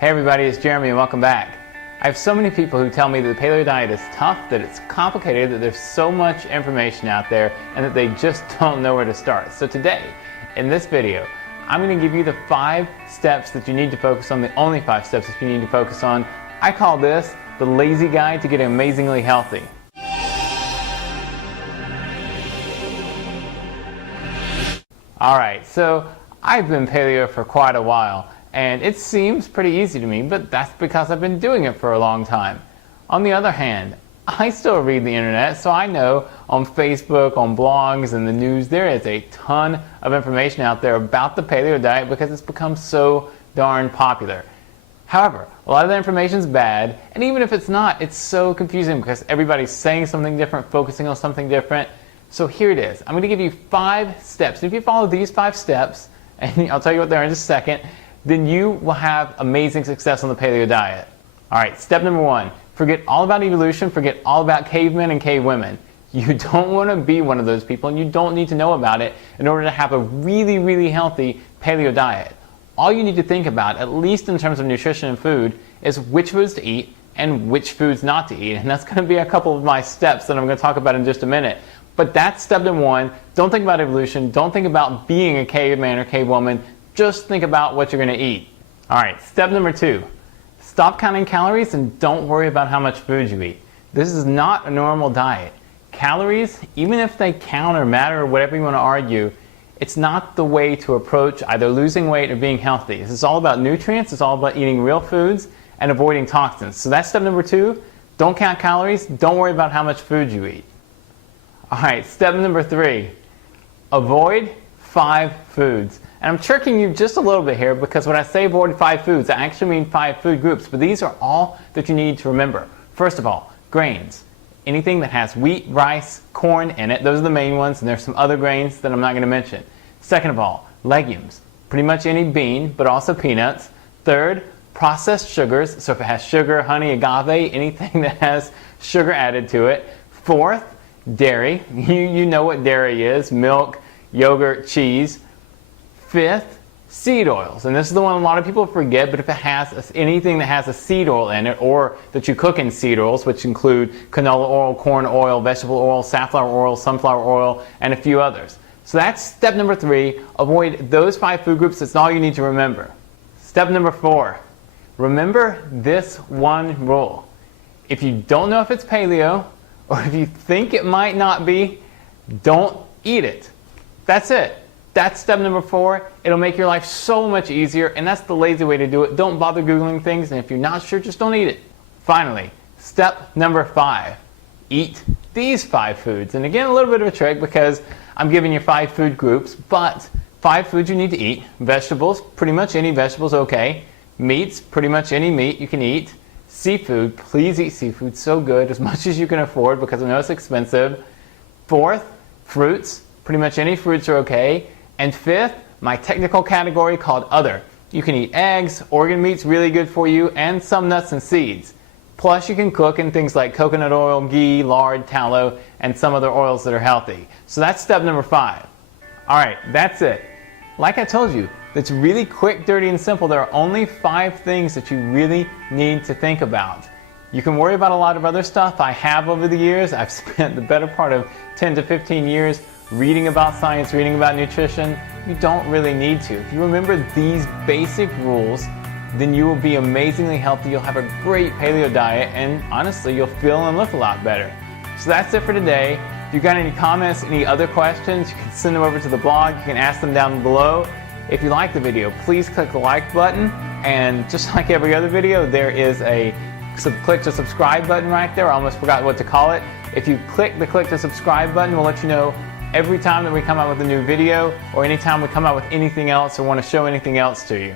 Hey everybody, it's Jeremy and welcome back. I have so many people who tell me that the paleo diet is tough, that it's complicated, that there's so much information out there, and that they just don't know where to start. So today, in this video, I'm going to give you the 5 steps that you need to focus on, the only 5 steps that you need to focus on. I call this the lazy guide to get amazingly healthy. Alright, so I've been paleo for quite a while, and it seems pretty easy to me, but that's because I've been doing it for a long time. On the other hand, I still read the internet, so I know on Facebook, on blogs, and the news, there is a ton of information out there about the paleo diet because it's become so darn popular. However, a lot of the information is bad, and even if it's not, it's so confusing because everybody's saying something different, focusing on something different. So here it is. I'm going to give you 5 steps. And if you follow these 5 steps, and I'll tell you what they are in just a second, then you will have amazing success on the paleo diet. Alright, step number 1. Forget all about evolution, forget all about cavemen and cavewomen. You don't want to be one of those people, and you don't need to know about it in order to have a really, really healthy paleo diet. All you need to think about, at least in terms of nutrition and food, is which foods to eat and which foods not to eat. And that's going to be a couple of my steps that I'm going to talk about in just a minute. But that's step number 1. Don't think about evolution. Don't think about being a caveman or cavewoman. Just think about what you're going to eat. Alright, step number 2. Stop counting calories and don't worry about how much food you eat. This is not a normal diet. Calories, even if they count or matter or whatever you want to argue, it's not the way to approach either losing weight or being healthy. This is all about nutrients. It's all about eating real foods and avoiding toxins. So that's step number 2. Don't count calories. Don't worry about how much food you eat. Alright, step number 3. Avoid 5 foods. And I'm tricking you just a little bit here because when I say avoid 5 foods, I actually mean 5 food groups. But these are all that you need to remember. First of all, grains. Anything that has wheat, rice, corn in it, those are the main ones, and there's some other grains that I'm not going to mention. Second of all, legumes. Pretty much any bean, but also peanuts. Third, processed sugars. So if it has sugar, honey, agave, anything that has sugar added to it. Fourth, dairy. You know what dairy is. Milk, yogurt, cheese. Fifth, seed oils. And this is the one a lot of people forget, but if it has anything that has a seed oil in it, or that you cook in seed oils, which include canola oil, corn oil, vegetable oil, safflower oil, sunflower oil, and a few others. So that's step number 3. Avoid those 5 food groups. That's all you need to remember. Step number 4. Remember this one rule. If you don't know if it's paleo, or if you think it might not be, don't eat it. That's it. That's step number 4. It'll make your life so much easier, and that's the lazy way to do it. Don't bother Googling things, and if you're not sure, just don't eat it. Finally, step number 5. Eat these 5 foods. And again, a little bit of a trick because I'm giving you 5 food groups, but 5 foods you need to eat. Vegetables, pretty much any vegetables, okay. Meats, pretty much any meat you can eat. Seafood, please eat seafood, so good, as much as you can afford because I know it's expensive. 4th, fruits, pretty much any fruits are okay. And 5th, my technical category called other. You can eat eggs, organ meat's really good for you, and some nuts and seeds. Plus you can cook in things like coconut oil, ghee, lard, tallow, and some other oils that are healthy. So that's step number 5. Alright, that's it. Like I told you, it's really quick, dirty, and simple. There are only 5 things that you really need to think about. You can worry about a lot of other stuff. I have over the years. I've spent the better part of 10 to 15 years reading about science, reading about nutrition. You don't really need to. If you remember these basic rules, then you will be amazingly healthy. You'll have a great paleo diet, and honestly, you'll feel and look a lot better. So that's it for today. If you've got any comments, any other questions, you can send them over to the blog. You can ask them down below. If you like the video, please click the like button, and just like every other video, there is a click to subscribe button right there. I almost forgot what to call it. If you click the click to subscribe button, we'll let you know every time that we come out with a new video, or anytime we come out with anything else or want to show anything else to you.